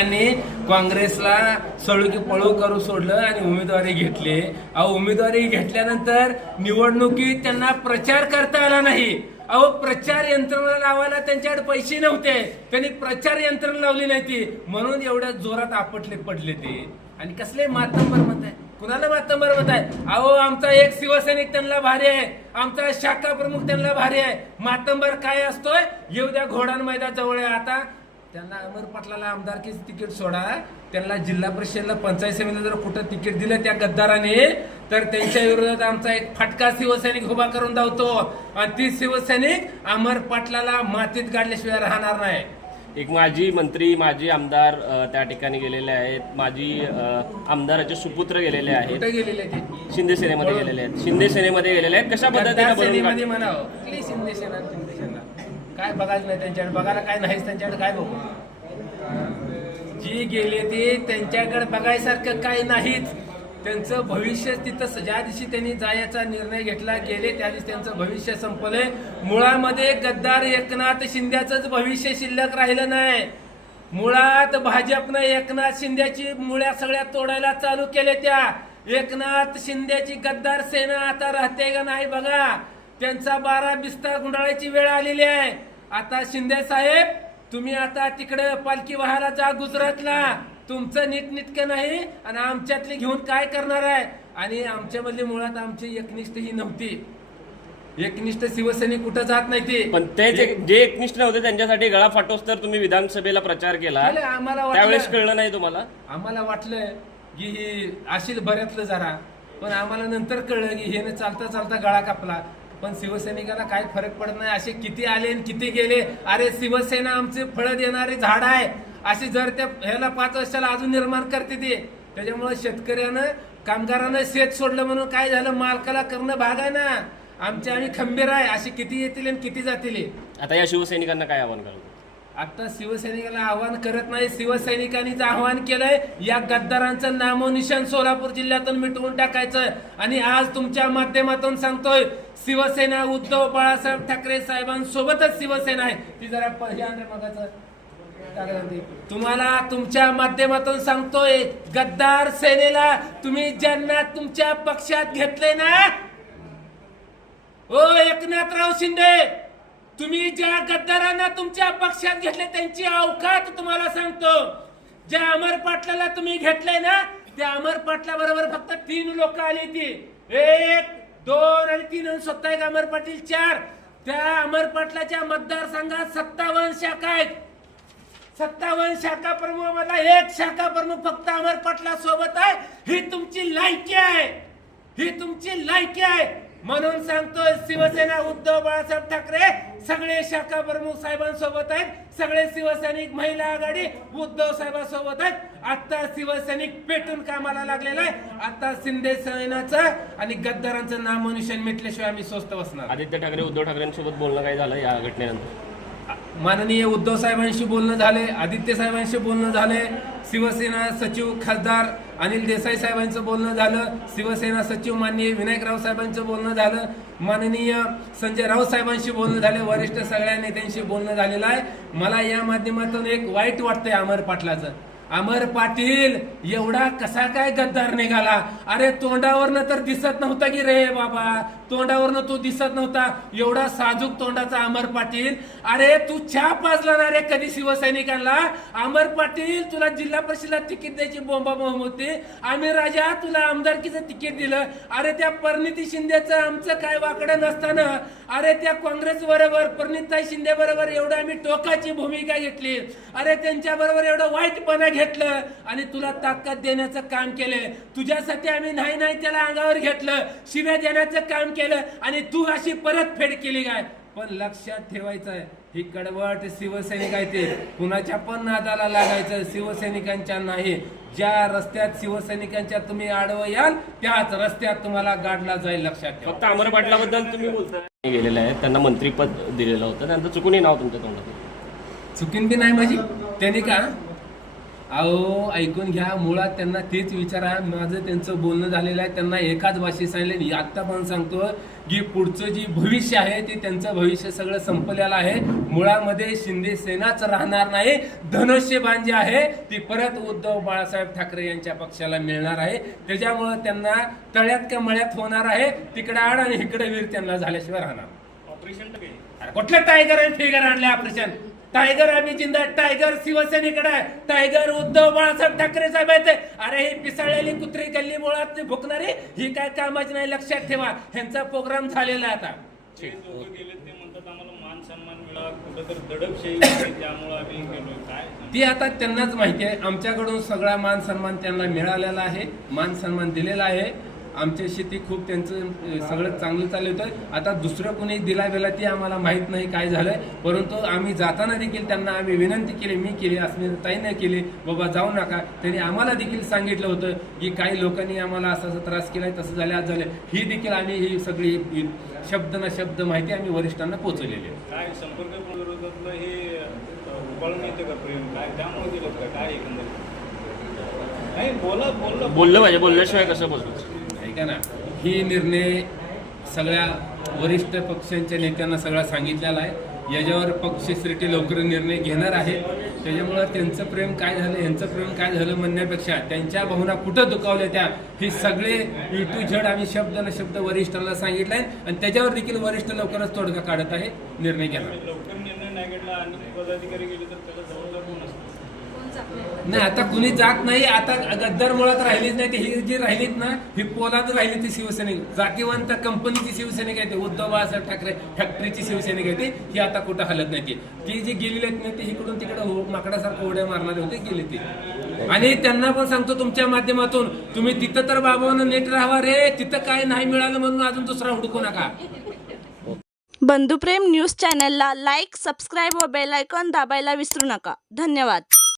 त्यांनी काँग्रेसला सळू की पळू करू सोडलं आणि उमेदवारी घेतली. अहो उमेदवारी घेतल्यानंतर निवडणुकीत त्यांना प्रचार करता आला नाही. अहो प्रचार यंत्रणा लावायला त्यांच्याकडे पैसे नव्हते. त्यांनी प्रचार यंत्रणा लावली नाही ती. म्हणून एवढ्या जोरात आपटले पडले ते. आणि कसले मातंबर मत आहे. कुणाला मातंबर मत आहे? अहो आमचा एक शिवसैनिक त्यांना भारी आहे. आमचा शाखा प्रमुख त्यांना भारी आहे. मातंबर काय असतोय? येऊ द्या घोडान मैदान जवळ आहे आता. त्यांना अमर पाटलाला आमदारकीचं तिकीट सोडा. त्यांना जिल्हा परिषदला पंचायत समितीला जर कुठं तिकीट दिलं त्या गद्दाराने तर त्यांच्या विरोधात आमचा एक फटका शिवसैनिक उभा करून धावतो. आणि ती शिवसैनिक अमर पाटलाला मातीत गाडल्याशिवाय राहणार नाही. एक माजी मंत्री माजी आमदार त्या ठिकाणी गेलेले आहेत. माजी आमदाराचे सुपुत्र गेलेले आहेत. गेलेले ते? शिंदे सेनेमध्ये गेलेले आहेत. शिंदे सेनेमध्ये गेलेले आहेत. कशा पद्धतीने म्हणावं. शिंदे सेना शिंदे सेना? काय बघायचं नाही त्यांच्याकडे. बघायला काय नाहीच त्यांच्याकडे. काय बघू? गेले ते त्यांच्याकडे बघायसारखं काही नाहीत. त्यांचं भविष्य तिथं ज्या दिवशी त्यांनी जायचा निर्णय घेतला गेले त्या दिवशी त्यांचं भविष्य संपलंय. मुळामध्ये गद्दार एकनाथ शिंद्याच भविष्य शिल्लक राहिलं नाही. मुळात भाजपनं एकनाथ शिंद्याची मुळ्या सगळ्या तोडायला चालू केले त्या. एकनाथ शिंद्याची गद्दार सेना आता राहते का नाही बघा. त्यांचा बारा बिस्तार गुंडाळायची वेळ आलेली आहे. आता शिंदे साहेब तुम्ही आता तिकडे पालखी व्हायला जा गुजरातला. तुमचं नीटनिटकं नाही आणि आमच्यातली घेऊन काय करणार आहे? आणि आमच्यामधली मुळात आमची एकनिष्ठ ही नव्हती. एकनिष्ठ शिवसैनिक कुठं जात नाही ते. पण ते जे जे एकनिष्ठ नव्हते त्यांच्यासाठी गळा फाटोस तर तुम्ही विधानसभेला प्रचार केला. आम्हाला त्यावेळेस कळलं नाही तुम्हाला? आम्हाला वाटलं की ही अशील बऱ्यातलं जरा. पण आम्हाला नंतर कळलं की हेने चालता चालता गळा कापला. पण शिवसैनिकाला काय फरक पडत नाही? असे किती आले आणि किती गेले? अरे शिवसेना आमचे फळं देणारे झाड आहे. असे जर त्या ह्याला पाच वर्षाला अजून निर्माण करते ते. त्याच्यामुळे शेतकऱ्यानं कामगारानं शेत सोडलं म्हणून काय झालं? मालकाला करणं भाग आहे ना. आमचे आम्ही खंबीर आहे. असे किती येतील आणि किती जातील आता या शिवसैनिकांना काय आव्हान करतो आता शिवसैनिकाला आव्हान करत नाही. शिवसैनिकांनीच आव्हान केलंय. या गद्दारांचं नामोनिशान सोलापूर जिल्ह्यातून मिटवून टाकायचं. आणि आज तुमच्या माध्यमातून सांगतोय शिवसेना उद्धव बाळासाहेब ठाकरे साहेबांसोबतच शिवसेना आहे. ती जरा प- तुम्हाला तुमच्या माध्यमातून सांगतोय गद्दार सेनेला तुम्ही ज्यांना तुमच्या पक्षात घेतले ना? ओ एकनाथराव शिंदे! तुम्ही ज्या गद्दारांना तुमच्या पक्षात घेतले त्यांची अवकात तुम्हाला सांगतो. ज्या अमर पाटलाला तुम्ही घेतले ना त्या अमर पाटला बरोबर फक्त तीन लोक आली ती. एक दोन आणि तीन स्वतः एक अमर पाटील चार. त्या अमर पाटलाच्या मतदारसंघात सत्तावन्न शाखा आहेत. सत्तावन्न शाखा प्रमुख मला एक शाखा प्रमुख फक्त अमर पाटला सोबत आहे. ही तुमची लायकी आहे. ही तुमची लायकी आहे. म्हणून सांगतोय शिवसेना उद्धव बाळासाहेब ठाकरे सगळे शाखा प्रमुख साहेबांसोबत आहेत. सगळे शिवसैनिक महिला आघाडी उद्धव साहेबांसोबत आहेत. आता शिवसैनिक पेटून कामाला लागलेला आहे. आता शिंदे सेनाचं आणि गद्दारांचं नामोनिशन मिटल्याशिवाय आम्ही स्वस्त बसणार. आदित्य ठाकरे उद्धव ठाकरेंसोबत बोलणं काय झालं या घटनेनंतर? माननीय उद्धव साहेबांशी बोलणं झाले आदित्य साहेबांशी बोलणं झाले शिवसेना सचिव खासदार अनिल देसाई साहेबांचं बोलणं झालं शिवसेना सचिव माननीय विनायकराव साहेबांचं बोलणं झालं माननीय संजय राऊत साहेबांशी बोलणं झालं वरिष्ठ सगळ्या नेत्यांशी बोलणं झालेलं आहे. मला या माध्यमातून एक वाईट वाटतंय अमर पाटलाचं. अमर पाटील एवढा कसा काय गद्दार निघाला? अरे तोंडावरनं तर दिसत नव्हता की रे बाबा तोंडावरनं तो दिसत नव्हता. एवढा साजूक तोंडाचा अमर पाटील. अरे तू छा पाजला ना रे कधी शिवसैनिकांना? अमर पाटील तुला जिल्हा परिषदला तिकीट द्यायची बोंबा बोंब होती. आम्ही राजा तुला आमदारकीचं तिकीट दिलं. अरे त्या परिणिती शिंदेचं आमचं काय वाकडं नसताना. अरे त्या काँग्रेस बरोबर परिणिताई शिंदे बरोबर एवढं आम्ही टोकाची भूमिका घेतली. अरे त्यांच्या बरोबर एवढं वाईटपणा घेतलं. आणि तुला ताकद देण्याचं काम केलं. तुझ्यासाठी आम्ही नाही नाही त्याला अंगावर घेतलं. शिव्या देण्याचं काम केलं आणि तू अशी परतफेड केली काय? पण लक्षात ठेवायचं आहे ही कडवट शिवसैनिक आहे ते. कुणाच्या पण नादाला लागायचं शिवसैनिकांच्या नाही. ज्या रस्त्यात शिवसैनिकांच्या तुम्ही आडवं याल त्याच रस्त्यात तुम्हाला गाडला जाईल लक्षात ठेवा. फक्त अमर पाटलाबद्दल तुम्ही बोलताय. गेलेले आहेत त्यांना मंत्रीपद दिलेलं होतं. त्यांचं चुकूनही नाव तुमच्या तोंडात चुकीन बी नाही माझी. त्यांनी का? अहो ऐकून घ्या मुळात त्यांना तेच विचारा. माझं त्यांचं बोलणं झालेलं आहे. त्यांना एकाच भाषेत सांगितलं आत्ता पण सांगतो की पुढचं जी भविष्य आहे ते त्यांचं भविष्य सगळं संपलेलं आहे. मुळामध्ये शिंदे सेनाच राहणार नाही. धनुष्यबाण जे आहे ती परत उद्धव बाळासाहेब ठाकरे यांच्या पक्षाला मिळणार आहे. त्याच्यामुळं त्यांना तळ्यात का मळ्यात होणार आहे तिकडे आड आणि इकडे वीर त्यांना झाल्याशिवाय राहणार. ऑपरेशन तर अरे कुठलं टायगर आणि फिगर आणले ऑपरेशन टायगर आम्ही जिंदा टायगर शिवसेनेकडे आहे. टायगर उद्धव बाळासाहेब ठाकरे साहेब आहेत. अरे ही पिसाळलेली कुत्री गल्ली मुळात भुकणारी ही काय कामाची नाही लक्षात ठेवा. ह्यांचा प्रोग्राम झालेला आहे आता. ती आता त्यांनाच माहिती आहे. आमच्याकडून सगळा मान सन्मान त्यांना मिळालेला आहे. मान सन्मान दिलेला आहे. आमच्याशी ती खूप त्यांचं सगळं चांगलं चालू होतं. आता दुसरं कोणी दिला गेला ती आम्हाला माहीत नाही काय झालंय. परंतु आम्ही जाताना देखील त्यांना आम्ही विनंती केली मी केली अस्मिताईने केली बाबा जाऊ नका. त्यांनी आम्हाला देखील सांगितलं होतं की काही लोकांनी आम्हाला असा असा त्रास केलाय तसं झालं आज झालं ही देखील आम्ही ही सगळी शब्द ना शब्द माहिती आम्ही वरिष्ठांना पोहोचवलेली आहे. काय संपर्क विरोधातलं हे नाही बोललं. बोललं पाहिजे बोलल्याशिवाय कसं बोलतो ऐका ना ही निर्णय सगळ्या वरिष्ठ पक्षांच्या नेत्यांना सगळा सांगितलेला आहे. याच्यावर पक्षश्रेष्ठी लवकर निर्णय घेणार आहे. त्याच्यामुळं त्यांचं प्रेम काय झालं यांचं प्रेम काय झालं म्हणण्यापेक्षा त्यांच्या भावना कुठं दुखावल्या त्या ही सगळे यू टू झेड आम्ही शब्द न शब्द वरिष्ठांना सांगितलंय आणि त्याच्यावर देखील वरिष्ठ लवकरच तोडगा काढत आहे निर्णय घेणार. नाही आता कुणी जात नाही आता गद्दार मुळात राहिलीच नाही ही जी राहिलीत ना ही पोलाद राहिली ती शिवसैनिक. जातीवंत कंपनीची शिवसैनिक आहे ती उद्धव बाळासाहेब ठाकरे फॅक्टरीची शिवसैनिक आहे ती ही आता कुठं हलत नाही ती. ती जी गेलेली आहेत ना ती इकडून तिकडे हो, माकडासारखं उड्या मारणारे होते गेली ती. आणि त्यांना पण सांगतो तुमच्या माध्यमातून तुम्ही तिथं तर बाबांना नीट राहावा रे तिथं काय नाही मिळालं म्हणून अजून दुसरा हुडकू नका. बंधुप्रेम न्यूज चॅनलला लाईक सबस्क्राईब व बेल आयकॉन दाबायला विसरू नका. धन्यवाद.